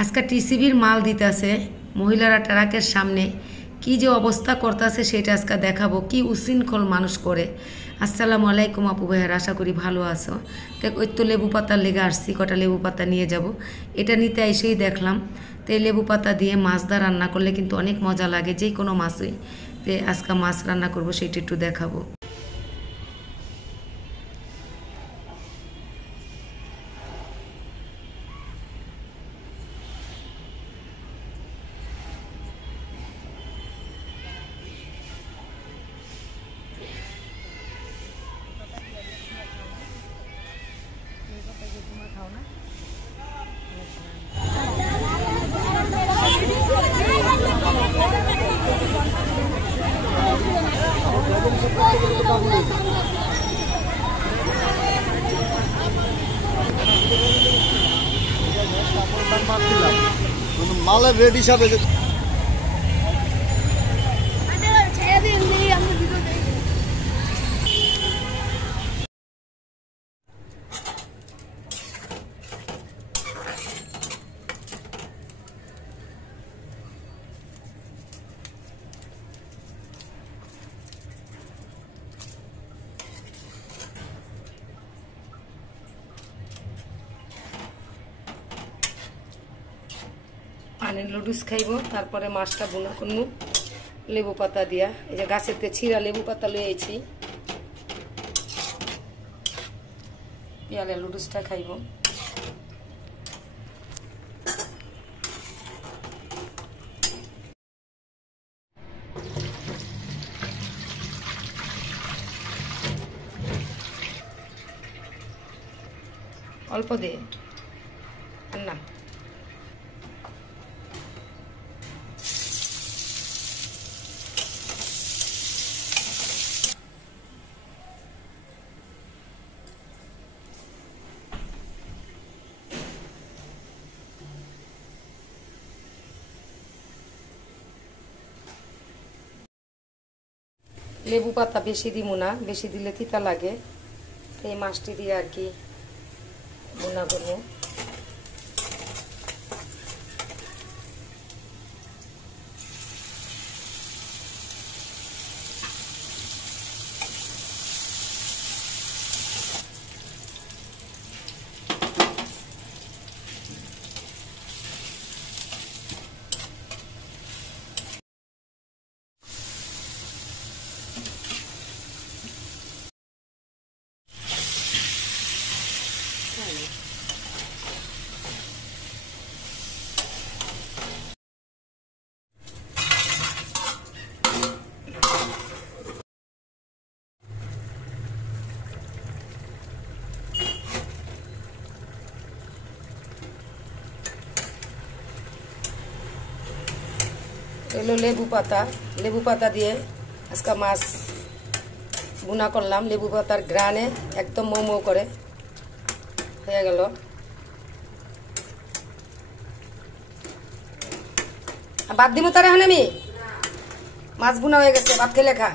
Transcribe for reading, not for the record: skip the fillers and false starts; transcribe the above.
আজকে টিসিবির মাল দিতেছে মহিলারা ট্রাকের সামনে কি যে অবস্থা করতেছে সেটা আজকে দেখাবো কি উশৃঙ্খল মানুষ করে। আসসালামু আলাইকুম আপু ভাইয়ার, আশা করি ভালো আছো। দেখ ওই তো লেবু পাতার লেগে আসছি, কটা লেবু পাতা নিয়ে যাব। এটা নিতে এসেই দেখলাম তো এই লেবু পাতা দিয়ে মাছ দা রান্না করলে কিন্তু অনেক মজা লাগে, যে কোনো মাছই। তো আজকে মাছ রান্না করব, সেটা একটু দেখাবো। মালের রেট হিসাবে পানির লুডুস খাইব, তারপরে মাছটা বোনা করবো লেবু পাতা দিয়া। এই যে গাছেতে ছিঁড়া লেবু পাতা লইয়েছি, পিয়ালে লুডুসটা খাইব। অল্প দে না, লেবু পাতা বেশি দিব না, বেশি দিলে তিতা লাগে। এই মাছটি দিয়ে আর কি বোনা করবো। এলো লেবু পাতা দিয়ে আজকে মাছ বুনা করলাম। লেবু পাতার গ্রানে একদম মৌ মৌ করে হয়ে গেল। বাদ দিব তার এখন আমি মাছ বুনা হয়ে গেছে, ভাত খেলে খা।